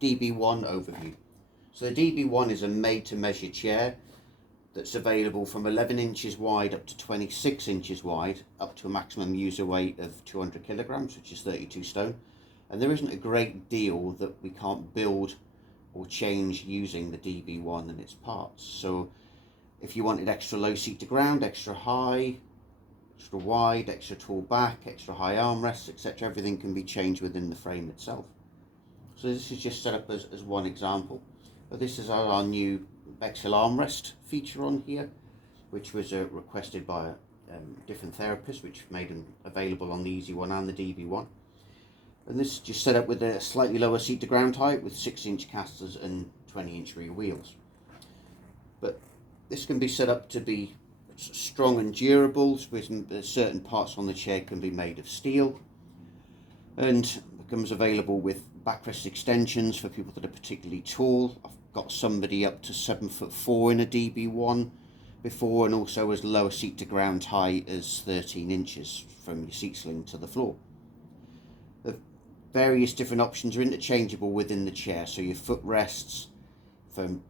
DB1 overview. So the DB1 is a made-to-measure chair that's available from 11 inches wide up to 26 inches wide, up to a maximum user weight of 200 kilograms, which is 32 stone. And there isn't a great deal that we can't build or change using the DB1 and its parts. So if you wanted extra low seat to ground, extra high, extra wide, extra tall back, extra high armrests, etc., everything can be changed within the frame itself. So this is just set up as one example. But this is our new Bexhill armrest feature on here, which was requested by different therapists, which made them available on the Easy One and the DB1. And this is just set up with a slightly lower seat to ground height with 6-inch casters and 20-inch rear wheels. But this can be set up to be strong and durable, with certain parts on the chair can be made of steel, and becomes available with backrest extensions for people that are particularly tall. I've got somebody up to 7'4" in a DB1 before, and also as low a seat to ground height as 13 inches from your seat sling to the floor. The various different options are interchangeable within the chair, so your footrests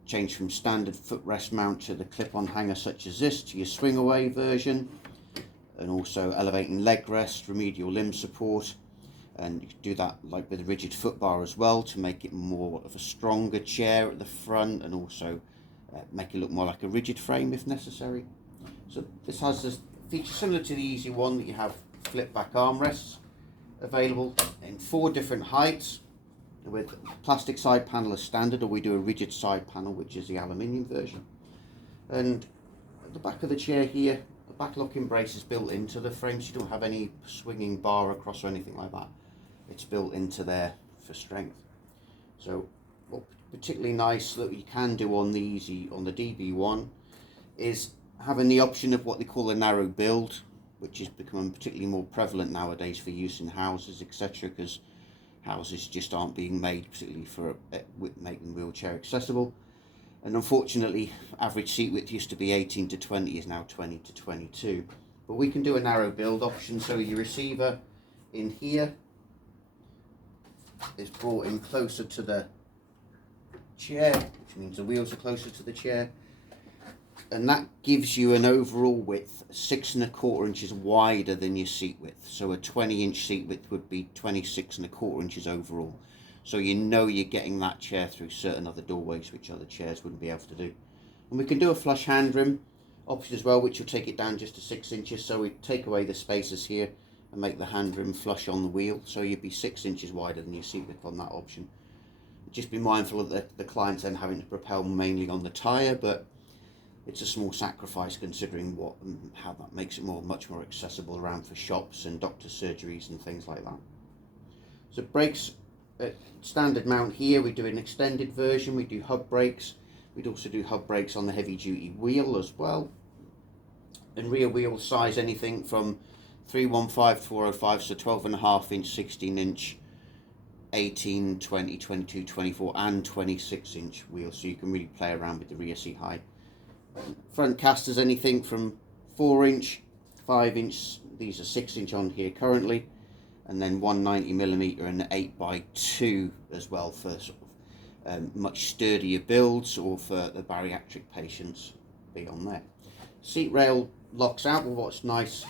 change from standard footrest mount to the clip-on hanger such as this, to your swing away version, and also elevating leg rest, remedial limb support. And you can do that like with a rigid foot bar as well to make it more of a stronger chair at the front, and also make it look more like a rigid frame if necessary. So this has this feature similar to the Easy One, that you have flip back armrests available in 4 different heights, with plastic side panel as standard, or we do a rigid side panel, which is the aluminium version. And at the back of the chair here, the back locking brace is built into the frame, so you don't have any swinging bar across or anything like that. It's built into there for strength. So what particularly nice that you can do on the DB1 is having the option of what they call a narrow build, which is becoming particularly more prevalent nowadays for use in houses, etc., because houses just aren't being made particularly for making wheelchair accessible. And unfortunately, average seat width used to be 18 to 20, is now 20 to 22. But we can do a narrow build option, so your receiver in here is brought in closer to the chair, which means the wheels are closer to the chair, and that gives you an overall width 6¼ inches wider than your seat width. So a 20-inch seat width would be 26¼ inches overall. So you know you're getting that chair through certain other doorways which other chairs wouldn't be able to do. And we can do a flush hand rim option as well, which will take it down just to 6 inches. So we take away the spaces here and make the hand rim flush on the wheel, so you'd be 6 inches wider than your seat width on that option. Just be mindful of the client then having to propel mainly on the tyre, but it's a small sacrifice considering how that makes it much more accessible around for shops and doctor surgeries and things like that. So brakes, standard mount here, we do an extended version, we do hub brakes. We'd also do hub brakes on the heavy duty wheel as well. And rear wheel size anything from 315 to 405, so 12.5 inch, 16 inch, 18, 20, 22, 24 and 26 inch wheels, so you can really play around with the rear seat height. Front casters anything from 4 inch, 5 inch, these are 6 inch on here currently, and then 190mm and 8x2 as well for sort of much sturdier builds, or for the bariatric patients be on there. Seat rail locks out. Well, what's nice,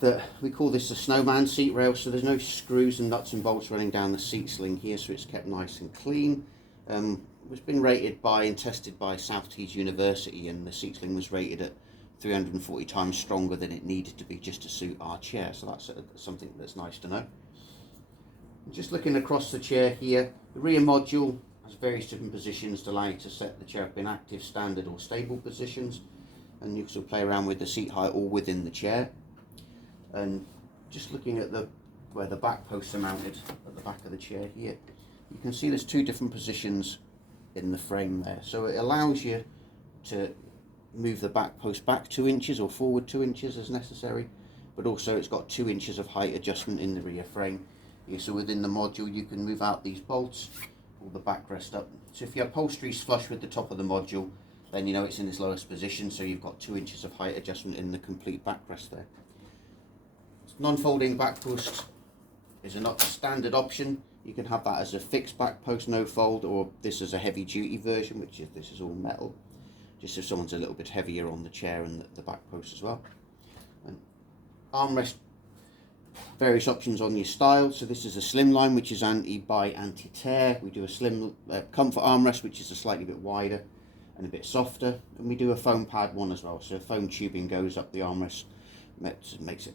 that we call this a snowman seat rail, so there's no screws and nuts and bolts running down the seat sling here, so it's kept nice and clean. It's been rated by and tested by South Tees University, and the seat sling was rated at 340 times stronger than it needed to be just to suit our chair, so that's something that's nice to know. Just looking across the chair here, the rear module has various different positions to allow you to set the chair up in active, standard or stable positions, and you can play around with the seat height all within the chair. And just looking at where the back posts are mounted at the back of the chair here, you can see there's 2 different positions in the frame there, so it allows you to move the back post back 2 inches or forward 2 inches as necessary, but also it's got 2 inches of height adjustment in the rear frame here. So within the module you can move out these bolts, pull the backrest up. So if your upholstery is flush with the top of the module, then you know it's in its lowest position, so you've got 2 inches of height adjustment in the complete backrest there. Non-folding back post is a not standard option. You can have that as a fixed back post, no fold, or this is a heavy duty version, which is this is all metal, just if someone's a little bit heavier on the chair and the back post as well. And armrest, various options on your style. So this is a slimline, which is anti-bite, anti-tear. We do a slim comfort armrest, which is a slightly bit wider and a bit softer, and we do a foam pad one as well. So foam tubing goes up the armrest, makes it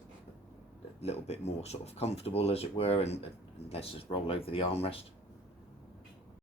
a little bit more sort of comfortable, as it were, and lets us roll over the armrest.